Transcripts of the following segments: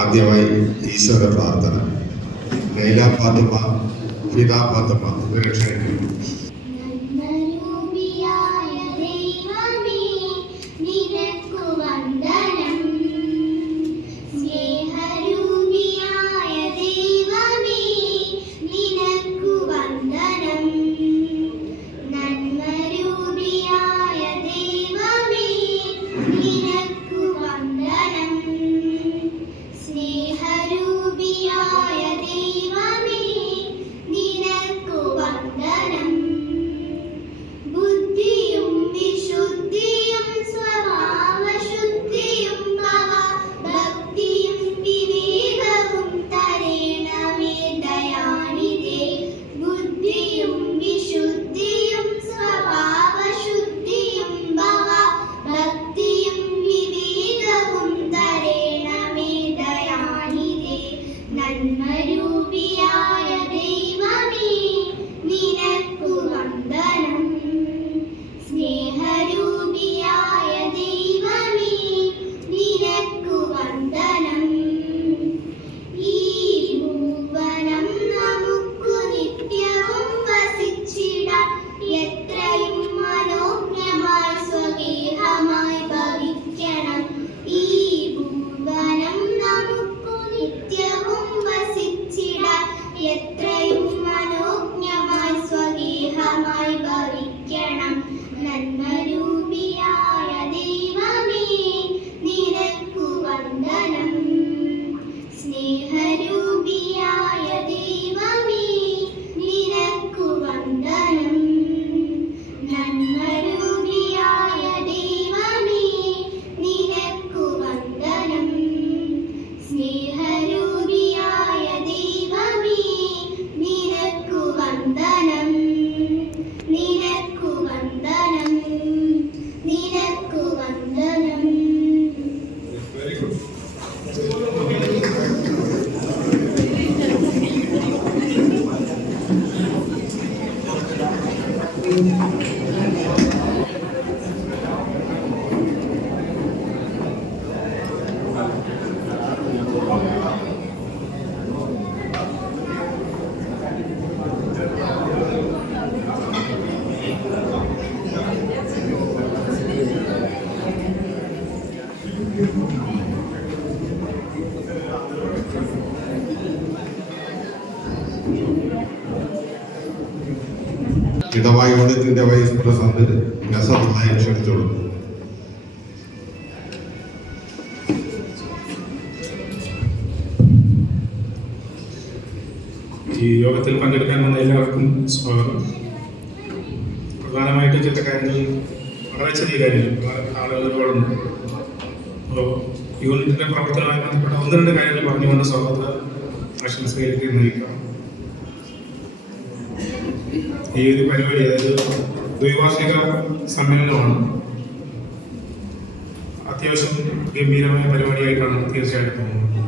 ആദ്യമായി ഈശ്വര പ്രാർത്ഥന. ലൈല ഫാത്തിമ, ഫിദ ഫാത്തിമ ക്ഷണിക്കുന്നു. ഇടവാ യൂണിറ്റിന്റെ വൈസ് പ്രസിഡന്റ് നസറുള്ളയെ ക്ഷണിച്ചോളൂ. ഈ യോഗത്തിൽ പങ്കെടുക്കാൻ വന്ന എല്ലാവർക്കും സ്വാഗതം. പ്രധാനമായിട്ടും ചില കാര്യങ്ങൾ, വളരെ ചെറിയ കാര്യങ്ങൾ ആളുകൾ ഒരുപാടുണ്ട്. അപ്പോൾ യൂണിറ്റിന്റെ പ്രവർത്തനവുമായി ബന്ധപ്പെട്ട ഒന്ന് രണ്ട് കാര്യങ്ങൾ പറഞ്ഞുകൊണ്ട് സ്വാഗത ആശംസയിലേക്ക് നയിക്കാം. ഈ ഒരു പരിപാടി, അതായത് ദ്വൈവാർഷിക സമ്മേളനമാണ്. അത്യാവശ്യം ഗംഭീരമായ പരിപാടിയായിട്ടാണ് തീർച്ചയായിട്ടും തോന്നുന്നത്.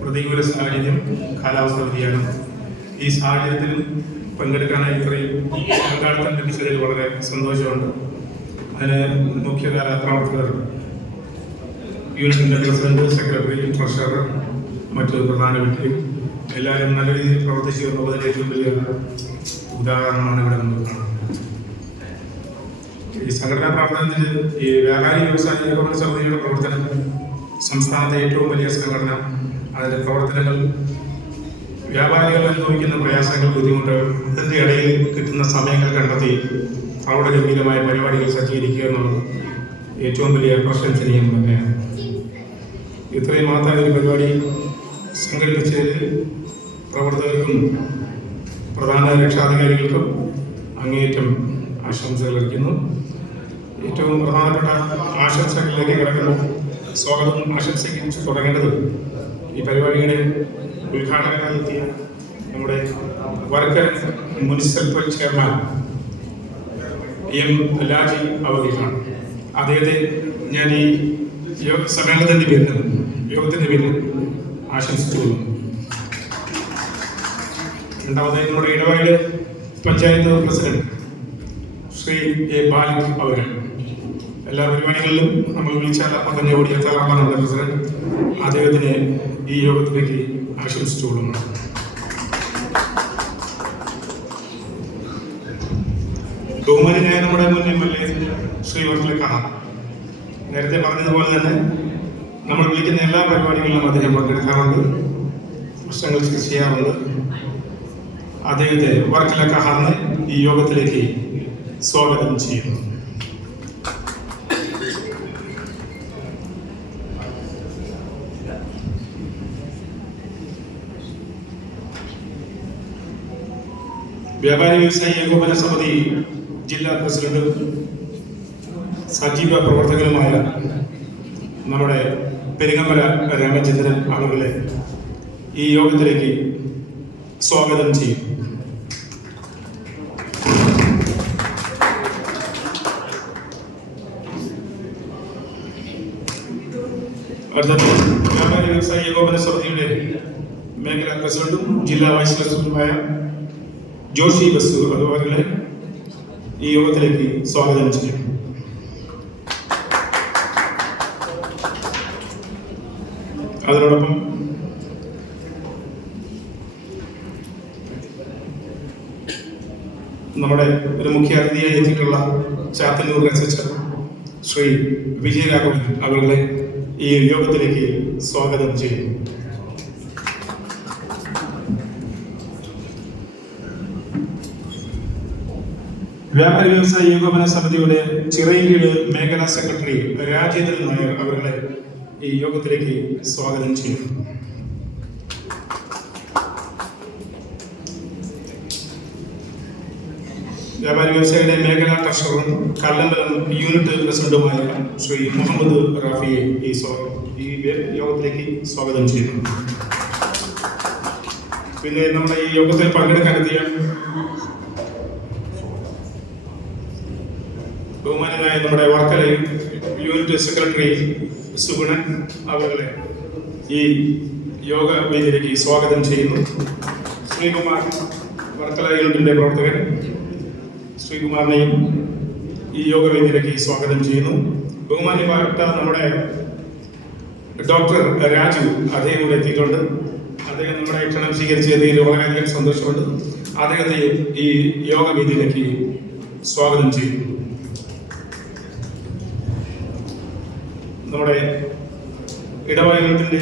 പ്രതികൂല സാഹചര്യം, കാലാവസ്ഥ വ്യതിയാനം, ഈ സാഹചര്യത്തിൽ പങ്കെടുക്കാനായി ഇത്രയും പങ്കാളിത്തം ലഭിച്ചതിൽ വളരെ സന്തോഷമുണ്ട്. അതിന് മുഖ്യധാര പ്രവർത്തകർ, യൂണിറ്റിൻ്റെ പ്രസിഡന്റ്, സെക്രട്ടറി, ട്രഷറർ, മറ്റു പ്രധാന വ്യക്തികൾ എല്ലാവരും നല്ല രീതിയിൽ പ്രവർത്തിച്ചു എന്നുള്ളതിന് ഏറ്റവും വലിയ ഉദാഹരണമാണ് ഇവിടെ നമ്മൾ കാണുന്നത്. ഈ സംഘടനാ പ്രവർത്തനത്തിൽ ഈ വ്യാപാരി വ്യവസായ ഏകോപന സമിതിയുടെ പ്രവർത്തനം സംസ്ഥാനത്തെ ഏറ്റവും വലിയ സംഘടന. അതിൻ്റെ പ്രവർത്തനങ്ങൾ വ്യാപാരികൾ അനുഭവിക്കുന്ന പ്രയാസങ്ങൾ, ബുദ്ധിമുട്ടുകൾ, ഇതിൻ്റെ ഇടയിൽ കിട്ടുന്ന സമയങ്ങൾ കണ്ടെത്തി പ്രൗഢഗംഭീരമായ പരിപാടികൾ സജ്ജീകരിക്കുക എന്നുള്ളത് ഏറ്റവും വലിയ പ്രശംസനീയം തന്നെയാണ്. ഇത്രയും മാത്രം ഒരു പരിപാടി സംഘടിപ്പിച്ചതിൽ പ്രവർത്തകർക്കും പ്രധാന രക്ഷാധികാരികൾക്കും അങ്ങേയറ്റം ആശംസകൾ അർപ്പിക്കുന്നു. ഏറ്റവും പ്രധാനപ്പെട്ട ആശംസകളിലേക്ക് കിടക്കുന്നു. സ്വാഗതം ആശംസിച്ച് തുടങ്ങേണ്ടത് ഈ പരിപാടിയുടെ ഉദ്ഘാടകനായി എത്തിയ നമ്മുടെ worker municipal chairman M Laji അവധിയാണ്. അദ്ദേഹത്തെ ഞാൻ ഈ സമ്മേളനത്തിൻ്റെ പേരിൽ ആശംസിച്ചു കൊള്ളുന്നു. രണ്ടാമത് നമ്മുടെ ഇടവകയിലെ പഞ്ചായത്ത് പ്രസിഡന്റ് ശ്രീ എ ബാലിക് അവർ, എല്ലാ പരിപാടികളിലും നമ്മൾ വിളിച്ചാൽ അപ്പം തന്നെ ഓടിയെത്താറാണ് നമ്മുടെ പ്രസിഡന്റ്. അദ്ദേഹത്തിനെ ഈ യോഗത്തിലേക്ക് ആശംസിച്ചുകൊള്ളുന്നു. ബഹുമാനായ നമ്മുടെ മുൻ MLA ശ്രീ വർക്കല കഹാർ നേരത്തെ പറഞ്ഞതുപോലെ തന്നെ നമ്മൾ വിളിക്കുന്ന എല്ലാ പരിപാടികളിലും അദ്ദേഹം പങ്കെടുക്കാറുണ്ട്, പ്രശ്നങ്ങൾ ചർച്ച ചെയ്യാറുണ്ട്. അദ്ദേഹത്തെ വർക്കല കഹാറിനെ ഈ യോഗത്തിലേക്ക് സ്വാഗതം ചെയ്യുന്നു. വ്യാപാരി വ്യവസായി ഏകോപന സമിതി ജില്ലാ പ്രസിഡന്റും സജീവ പ്രവർത്തകരുമായ നമ്മുടെ പെരിങ്ങമല രാമചന്ദ്രൻ അവരുടെ ഈ യോഗത്തിലേക്ക് സ്വാഗതം ചെയ്യും. വ്യാപാരി വ്യവസായി ഏകോപന സമിതിയുടെ മേഖലാ പ്രസിഡന്റും ജില്ലാ വൈസ് പ്രസിഡന്റുമായ ജോഷി ബസു അതുപോലെ ഈ യോഗത്തിലേക്ക് സ്വാഗതം ചെയ്യും. അതിനോടൊപ്പം നമ്മുടെ ഒരു മുഖ്യ അതിഥിയായി എത്തിയിട്ടുള്ള ചാത്തന്നൂർ SH ശ്രീ വിജയരാഘവൻ അവരുടെ ഈ യോഗത്തിലേക്ക് സ്വാഗതം ചെയ്യുന്നു. വ്യാപാരി വ്യവസായി ഏകോപന സമിതിയുടെ ചിറയിൻകീഴ് മേഖലാ സെക്രട്ടറി രാജേന്ദ്രൻ നായർ അവരുടെ ഈ യോഗത്തിലേക്ക് സ്വാഗതം ചെയ്യുന്നു. വ്യാപാരി വ്യവസായിയുടെ മേഖലാ ട്രഷററും കല്ലമ്പലം യൂണിറ്റ് പ്രസിഡന്റുമായ ശ്രീ മുഹമ്മദ് റാഫിയെ ഈ യോഗത്തിലേക്ക് സ്വാഗതം ചെയ്യുന്നു. പിന്നെ നമ്മുടെ ഈ യോഗത്തിൽ പങ്കെടുക്കാനെത്തിയ ബഹുമാനായ നമ്മുടെ വർക്കല യൂണിറ്റ് സെക്രട്ടറി സുഗുണൻ അവരുടെ ഈ യോഗ വേദിയിലേക്ക് സ്വാഗതം ചെയ്യുന്നു. ശ്രീകുമാർ വർക്കല യൂണിറ്റിന്റെ പ്രവർത്തകൻ ശ്രീകുമാറിനെയും ഈ യോഗ വേദിയിലേക്ക് സ്വാഗതം ചെയ്യുന്നു. ബഹുമാന്യപ്പെട്ട നമ്മുടെ ഡോക്ടർ രാജു അദ്ദേഹം ഇവിടെ എത്തിയിട്ടുണ്ട്. അദ്ദേഹം നമ്മുടെ ക്ഷണം സ്വീകരിച്ചതിൽ വളരെയധികം സന്തോഷമുണ്ട്. അദ്ദേഹത്തെ ഈ യോഗ വേദിയിലേക്ക് സ്വാഗതം ചെയ്യുന്നു. നമ്മുടെ ഇടവക യൂണിറ്റിന്റെ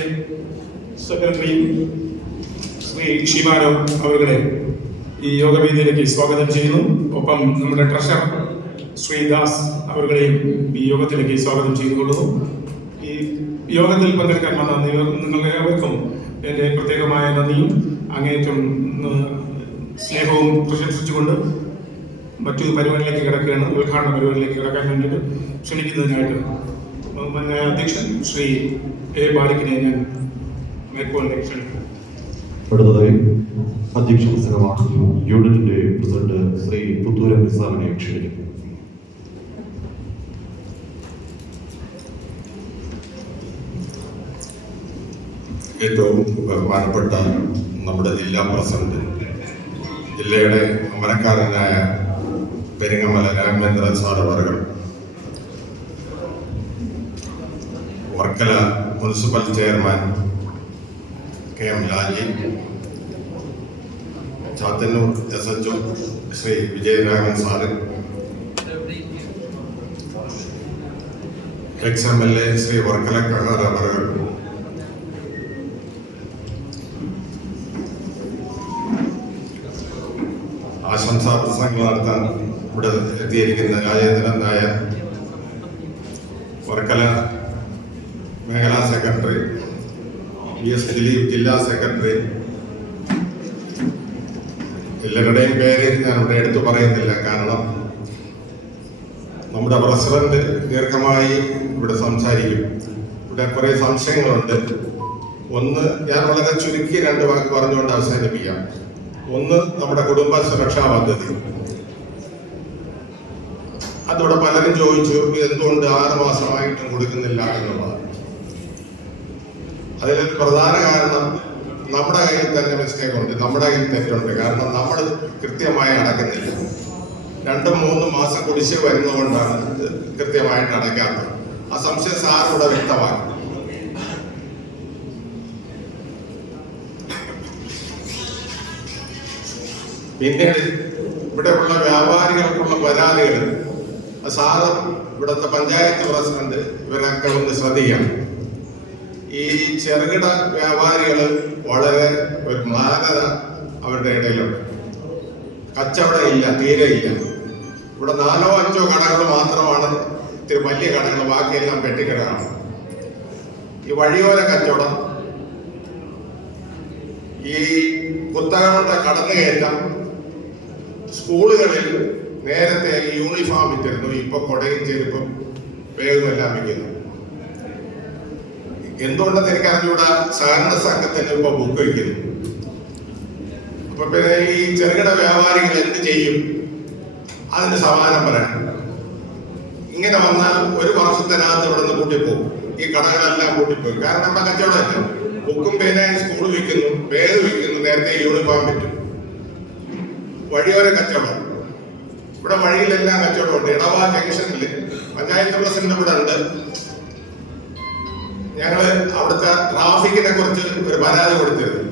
സെക്രട്ടറി ശ്രീ ഷിമാനോ അവരുടെ ഈ യോഗവേദിയിലേക്ക് സ്വാഗതം ചെയ്യുന്നു. ഒപ്പം നമ്മുടെ ട്രഷറർ ശ്രീദാസ് അവരുടെയും ഈ യോഗത്തിലേക്ക് സ്വാഗതം ചെയ്തുകൊള്ളുന്നു. ഈ യോഗത്തിൽ പങ്കെടുക്കാൻ വന്ന നിങ്ങളെല്ലാവർക്കും എൻ്റെ പ്രത്യേകമായ നന്ദിയും അങ്ങേയറ്റം സ്നേഹവും പ്രശംസിച്ചുകൊണ്ട് മറ്റു പരിപാടിയിലേക്ക് കിടക്കുകയാണ്. ഉദ്ഘാടന പരിപാടിയിലേക്ക് കിടക്കാൻ വേണ്ടിയിട്ട് ക്ഷണിക്കുന്നതിനായിട്ട് ബഹുമാന്യ അധ്യക്ഷൻ ശ്രീ A. ബാലിക്കിനെ ഞാൻ മൈക്കോളിലേക്ക് ക്ഷണിക്കുന്നു. അടുത്തതായി അധ്യക്ഷ പ്രസംഗമാണ് യൂണിറ്റിന്റെ പ്രസിഡന്റ് ശ്രീ പുത്തൂരൻ നിസാമിനെ ക്ഷണിക്കുന്നു. ഏറ്റവും ബഹുമാനപ്പെട്ട നമ്മുടെ ജില്ലാ പ്രസിഡന്റ്, ജില്ലയുടെ അമരക്കാരനായ പെരിങ്ങമല രാമചന്ദ്രൻ സാർ അവர்கள், Varkala municipal chairman KM Laji, Chathannoor SHO Shri Vijayaraghavan sir, ex-MLA Shri Varkala Kahar അവർ, ആശംസാ പ്രസംഗങ്ങൾ നടത്താൻ ഇവിടെ എത്തിയിരിക്കുന്ന രാജേന്ദ്രൻ നായർ, വർക്കല മേഖലാ സെക്രട്ടറി PS ദിലീപ് ജില്ലാ സെക്രട്ടറി, എല്ലാവരുടെയും പേര് ഞാൻ ഇവിടെ എടുത്തു പറയുന്നില്ല. കാരണം നമ്മുടെ പ്രസിഡന്റ് ദീർഘമായി ഇവിടെ സംസാരിക്കും. ഇവിടെ കുറെ സംശയങ്ങളുണ്ട്. ഒന്ന്, ഞാൻ വളരെ ചുരുക്കി 2 വാക്ക് പറഞ്ഞുകൊണ്ട് അവസാനിപ്പിക്കാം. ഒന്ന്, നമ്മുടെ കുടുംബ സുരക്ഷാ പദ്ധതി. അതോടെ പലരും ചോദിച്ചു എന്തുകൊണ്ട് 6 മാസമായിട്ടും കൊടുക്കുന്നില്ല എന്നുള്ളത്. അതിലൊരു പ്രധാന കാരണം നമ്മുടെ കയ്യിൽ തന്നെ മിസ്റ്റേക്ക് ഉണ്ട്, നമ്മുടെ കയ്യിൽ തെറ്റുണ്ട്. കാരണം നമ്മൾ കൃത്യമായി അടക്കുന്നില്ല. 2-3 മാസം കുടിശ്ശിക വരുന്നതുകൊണ്ടാണ് ഇത് കൃത്യമായിട്ട് അടയ്ക്കാത്തത്. ആ സംശയം സാർ ഇവിടെ വ്യക്തമാക്കി. പിന്നീട് ഇവിടെയുള്ള വ്യാപാരികൾക്കുള്ള പരാതികൾ സാറ് ഇവിടുത്തെ പഞ്ചായത്ത് പ്രസിഡന്റ് ഇവരൊക്കെ ഒന്ന് ശ്രദ്ധിക്കണം. ഈ ചെറുകിട വ്യാപാരികൾ വളരെ ഒരു മ്ലാനത അവരുടെ ഇടയിലുണ്ട്. കച്ചവടം ഇല്ല, തീരെ ഇല്ല. ഇവിടെ 4-5 കടകൾ മാത്രമാണ് ഇത്തിരി വലിയ കടകൾ, ബാക്കിയെല്ലാം പെട്ടിക്കടകളാണ്. ഈ വഴിയോര കച്ചവടം, ഈ കുത്തകളുടെ കടന്നുകയറ്റം, സ്കൂളുകളിൽ നേരത്തെ യൂണിഫോം ഇട്ടിരുന്നു, ഇപ്പൊ കൊടയും ചെരുപ്പും വേഗം എല്ലാം വയ്ക്കുന്നു. എന്തുകൊണ്ടെന്ന് എനിക്ക് അറിഞ്ഞൂടെ, സഹകരണ സംഘത്തിന് ഇപ്പൊ ബുക്ക് വയ്ക്കുന്നു. അപ്പൊ പിന്നെ ഈ ചെറുകിട വ്യാപാരികൾ എന്ത് ചെയ്യും? അതിന് സമാധാനം പറയാൻ ഇങ്ങനെ വന്നാൽ 1 വർഷത്തിനകത്ത് ഇവിടെ നിന്ന് കൂട്ടിപ്പോകും. ഈ കടകളെല്ലാം കൂട്ടിപ്പോകും. കാരണം ഇവിടെ കച്ചവടമല്ല. ബുക്കും പേനായും സ്കൂൾ വിൽക്കുന്നു, ബാഗ് വിൽക്കുന്നു, നേരത്തെ യൂണിഫോം വിറ്റു. വഴിയോര കച്ചവടം, ഇവിടെ വഴിയിലെല്ലാം കച്ചവടമുണ്ട്. ഇടവ ജംഗ്ഷനിൽ പഞ്ചായത്ത് പ്രസിഡന്റ് ഇവിടെ ഉണ്ട്. ഞങ്ങള് അവിടുത്തെ ട്രാഫിക്കിനെ കുറിച്ച് ഒരു പരാതി കൊടുത്തിരുന്നു.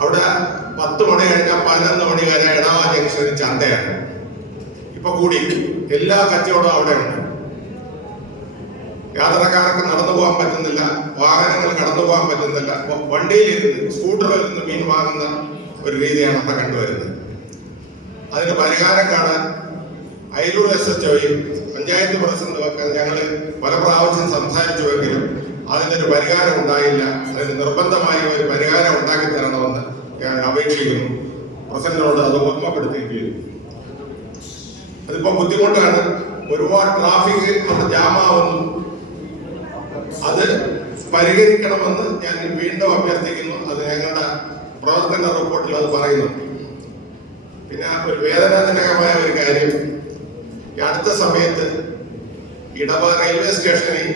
അവിടെ 10 മണി കഴിഞ്ഞാൽ 11 മണി വരെ ഇടവ ജംഗ്ഷനിൽ ചന്തയാണ്. ഇപ്പൊ കൂടി എല്ലാ കച്ചവടവും അവിടെ ഉണ്ട്. യാത്രക്കാർക്ക് നടന്നു പോകാൻ പറ്റുന്നില്ല, വാഹനങ്ങൾ കടന്നു പോകാൻ പറ്റുന്നില്ല. വണ്ടിയിൽ ഇരുന്ന് സ്കൂട്ടറിൽ നിന്ന് മീൻ വാങ്ങുന്ന ഒരു രീതിയാണ് അവിടെ കണ്ടുവരുന്നത്. അതിന് പരിഹാരം കാണാൻ അയിലൂർ SHOയും പഞ്ചായത്ത് പ്രസിഡന്റുമൊക്കെ ഞങ്ങൾ പല പ്രാവശ്യം സംസാരിച്ചുവെങ്കിലും അതിനൊരു പരിഹാരം ഉണ്ടായില്ല. അതിന് നിർബന്ധമായി ഒരു പരിഹാരം ഉണ്ടാക്കി തരണമെന്ന് ഞാൻ അപേക്ഷിക്കുന്നു. പ്രസിഡന്റിനോട് അത് ഓർമ്മപ്പെടുത്തുകയും. അതിപ്പോ ബുദ്ധിമുട്ടാണ്. ഒരുപാട് ട്രാഫിക് അവിടെ ജാമാവുന്നു. അത് പരിഹരിക്കണമെന്ന് ഞാൻ വീണ്ടും അഭ്യർത്ഥിക്കുന്നു. അത് ഞങ്ങളുടെ പ്രവർത്തന റിപ്പോർട്ടിൽ അത് പറയുന്നു. പിന്നെ ഒരു വേദനാജനകമായ ഒരു കാര്യം, ഈ അടുത്ത സമയത്ത് ഇടവ റെയിൽവേ സ്റ്റേഷനിൽ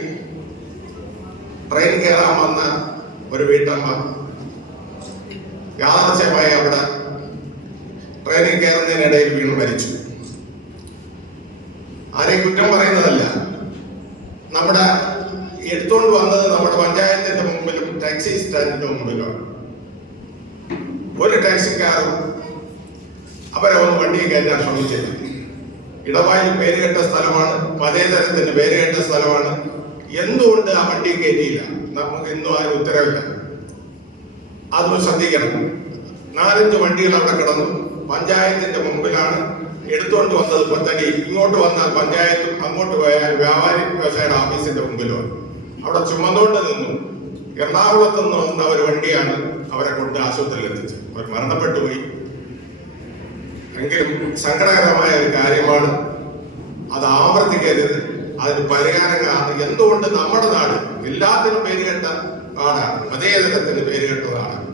ട്രെയിൻ കയറാൻ വന്ന ഒരു വീട്ടമ്മ യാദൃച്ഛ്യമായി അവിടെ ട്രെയിനിൽ കയറുന്നതിനിടയിൽ വീണ് മരിച്ചു. ആരെയും കുറ്റം പറയുന്നതല്ല. നമ്മുടെ എടുത്തുകൊണ്ട് വന്നത് നമ്മുടെ പഞ്ചായത്തിന്റെ മുമ്പിലും ടാക്സി സ്റ്റാൻഡിന്റെ മുമ്പിലാണ്. ഒരു ടാക്സിക്കാരും അവരെ ഒന്ന് വണ്ടിയിൽ കയറ്റാൻ ശ്രമിച്ചത്. ഇടവായിൽ പേരുകെട്ട സ്ഥലമാണ്, മതേതരത്തിന് പേരുകെട്ട സ്ഥലമാണ്. എന്തുകൊണ്ട് ആ വണ്ടി കയറ്റിയില്ല? നമുക്ക് ഇന്നും അതിന് ഉത്തരവില്ല. അതൊന്ന് ശ്രദ്ധിക്കണം. 4-5 വണ്ടികൾ അവിടെ കിടന്നു. പഞ്ചായത്തിന്റെ മുമ്പിലാണ് എടുത്തുകൊണ്ട് വന്നത്. പത്തടി ഇങ്ങോട്ട് വന്നാൽ പഞ്ചായത്തും, അങ്ങോട്ട് പോയാൽ വ്യാപാരി വ്യവസായ ഓഫീസിന്റെ മുമ്പിലാണ്. അവിടെ ചുമന്നുകൊണ്ട് നിന്നു. എറണാകുളത്ത് നിന്ന് വന്ന ഒരു വണ്ടിയാണ് അവരെ കൊണ്ട് ആശുപത്രിയിൽ എത്തിച്ചത്. അവർ മരണപ്പെട്ടു പോയി. എങ്കിലും സങ്കടകരമായ ഒരു കാര്യമാണ്. അത് ആവർത്തിക്കരുത്. അതിന് പരിഹാരം കാണും. എന്തുകൊണ്ട് നമ്മുടെ നാട് എല്ലാത്തിനും പേരുകെട്ട നാടാണ്, മതേതരത്തിന് പേരുകെട്ട നാടാണ്.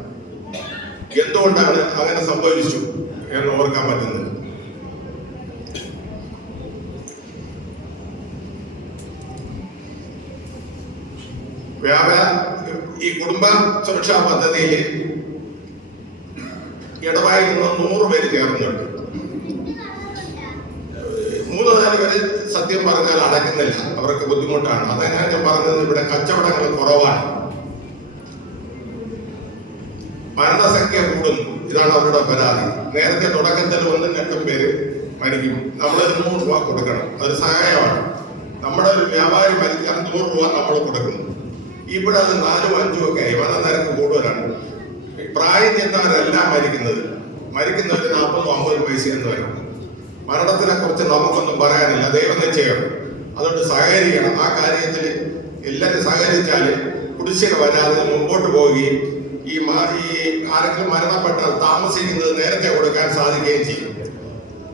എന്തുകൊണ്ടാണ് അങ്ങനെ സംഭവിച്ചു എന്ന് ഓർക്കാൻ പറ്റുന്നത്? ഈ കുടുംബ സുരക്ഷാ പദ്ധതിയിൽ ഇടവായിൽ നിന്ന് 100 പേര് ചേർന്നുണ്ട്. 3-4 പേര് സത്യം പറഞ്ഞാൽ അടയ്ക്കുന്നില്ല. അവർക്ക് ബുദ്ധിമുട്ടാണ്. അതാണ് ഞാൻ പറഞ്ഞത്. ഇവിടെ കച്ചവടങ്ങൾ കുറവാണ്, മരണസംഖ്യ കൂടുന്നു. ഇതാണ് അവരുടെ പരാതി. നേരത്തെ തുടക്കത്തിൽ 1-2 പേര് മരിക്കും. നമ്മളൊരു 100 രൂപ കൊടുക്കണം. അതൊരു സഹായമാണ്. നമ്മുടെ ഒരു വ്യാപാരി മരിക്കാൻ 100 രൂപ നമ്മൾ കൊടുക്കുന്നു. ഇവിടെ അത് 4-5 ഒക്കെ ആയി. മരണനിരക്ക് കൂടുതലാണ്. പ്രായം ചെന്നവരെല്ലാം മരിക്കുന്നവർ 40-50 പൈസ എന്ന് വരും. മരണത്തിനെ കുറിച്ച് നമുക്കൊന്നും പറയാനില്ല, ദൈവം നിശ്ചയം. അതുകൊണ്ട് സഹകരിക്കണം. ആ കാര്യത്തിൽ എല്ലാവരും സഹകരിച്ചാൽ കുടിശ്ശിക വരാതെ മുമ്പോട്ട് പോവുകയും ഈ ആരെങ്കിലും മരണപ്പെട്ടാൽ താമസിക്കുന്നത് നേരത്തെ കൊടുക്കാൻ സാധിക്കുകയും ചെയ്യും.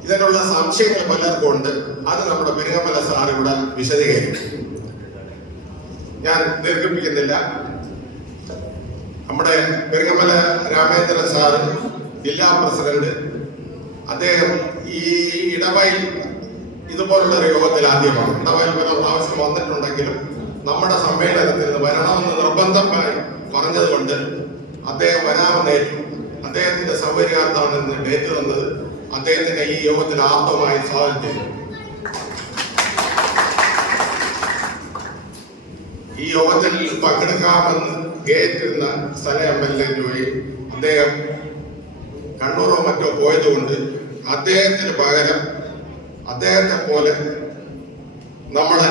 ഇതിനുള്ള സംശയങ്ങൾ പലർക്കും ഉണ്ട്. അത് നമ്മുടെ പെരുങ്ങമല സാർ ഇവിടെ വിശദീകരിക്കും. ഞാൻ ദീർഘിപ്പിക്കുന്നില്ല. നമ്മുടെ പെരുങ്ങമല രാമേന്ദ്രൻ സാർ ജില്ലാ പ്രസിഡന്റ്, അദ്ദേഹം ഈ ഇടവയിൽ ഇതുപോലുള്ള ഒരു യോഗത്തിൽ ആദ്യമാണ്. ഇടവയിൽ പല പ്രാവശ്യം വന്നിട്ടുണ്ടെങ്കിലും നമ്മുടെ സമ്മേളനത്തിൽ വരണമെന്ന് നിർബന്ധമായി പറഞ്ഞതുകൊണ്ട് അദ്ദേഹം വരാമെന്നേറ്റു. അദ്ദേഹത്തിന്റെ സൗകര്യാർത്ഥമാണ് ഇന്ന് ഡേറ്റ് തന്നത്. അദ്ദേഹത്തിന് ഈ യോഗത്തിൽ ആത്മമായി സ്വാഗതം ചെയ്തു. ഈ യോഗത്തിൽ പങ്കെടുക്കാമെന്ന് കേട്ടിരുന്ന സ്ഥല MLA ജോയി അദ്ദേഹം കണ്ണൂരോ മറ്റോ പോയതുകൊണ്ട് അദ്ദേഹത്തിന് പകരം അദ്ദേഹത്തെ പോലെ നമ്മുടെ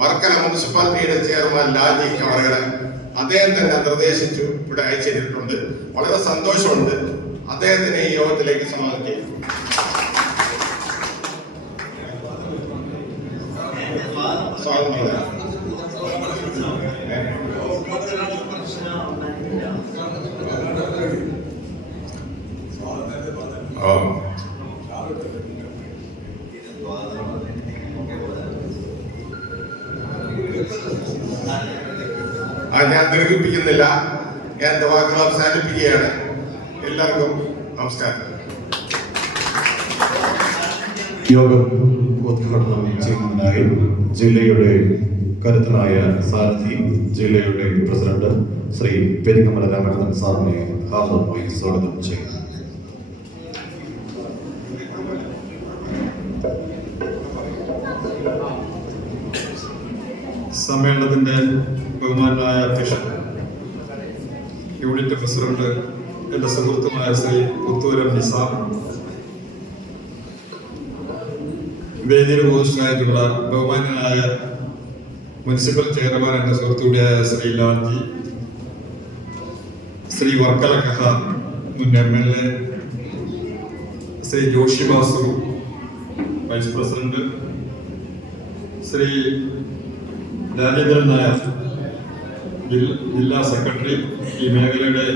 വർക്കല മുനിസിപ്പാലിറ്റിയുടെ ചെയർമാൻ ലാജി കവറകര അദ്ദേഹം തന്നെ നിർദ്ദേശിച്ചു ഇവിടെ അയച്ചിട്ടുണ്ട്. വളരെ സന്തോഷമുണ്ട്. അദ്ദേഹത്തിന് ഈ യോഗത്തിലേക്ക് സ്വാഗതം ചെയ്യും. സ്വാഗതം ചെയ്യാം. ഞാൻ ദീർഘിപ്പിക്കുന്നില്ല. ഞാൻ എന്റെ വാക്കുകൾ അവസാനിപ്പിക്കുകയാണ്. എല്ലാവർക്കും നമസ്കാരം. യോഗം ഉദ്ഘാടനം ചെയ്യുന്നതിനായി ജില്ലയുടെ കരുത്തനായ സാരഥി, ജില്ലയുടെ പ്രസിഡന്റ് ശ്രീ പെരിങ്ങമല രാമചന്ദ്രൻ സാറിനെ ഹാർദവമായി സ്വാഗതം ചെയ്യുന്നു. സമ്മേളനത്തിന്റെ ബഹുമാനായ അധ്യക്ഷൻ, യൂണിറ്റ് പ്രസിഡന്റ്, എന്റെ സുഹൃത്തുമായ ശ്രീ പുത്തൂരം നിസാം, വേദിയിൽ ഉപവിഷ്ടനായിട്ടുള്ള ബഹുമാനായ മുനിസിപ്പൽ ചെയർമാൻ എന്റെ സുഹൃത്തുകൂടിയായ ശ്രീ ലാൽജി, ശ്രീ വർക്കല കഹ മുൻ MLA, Shri Joshi Basu vice president, Shri Rajendran Nair ജില്ലാ സെക്രട്ടറി, ഈ മേഖലയുടെ